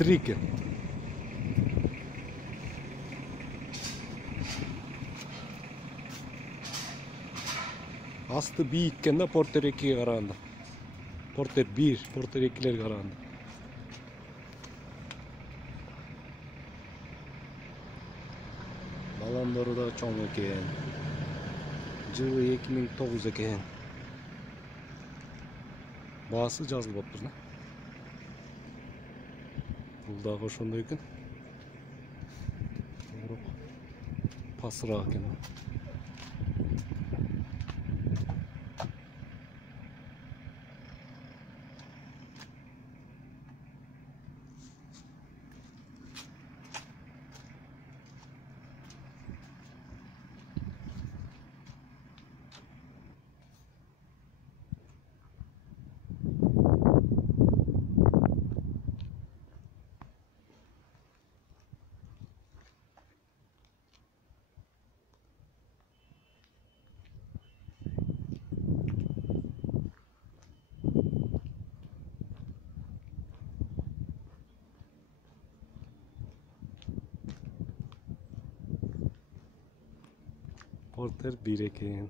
сыр екен. Асты биік екен да Портер 2-ге қарағанда. Портер 1, Портер 2-лерге қарағанда. Балондары да чоң екен. Жылы 2009 екен. Басы жазылып отыр да. Бұл дағы ошондой екен. Пасырақ екен. Портер 1 екен.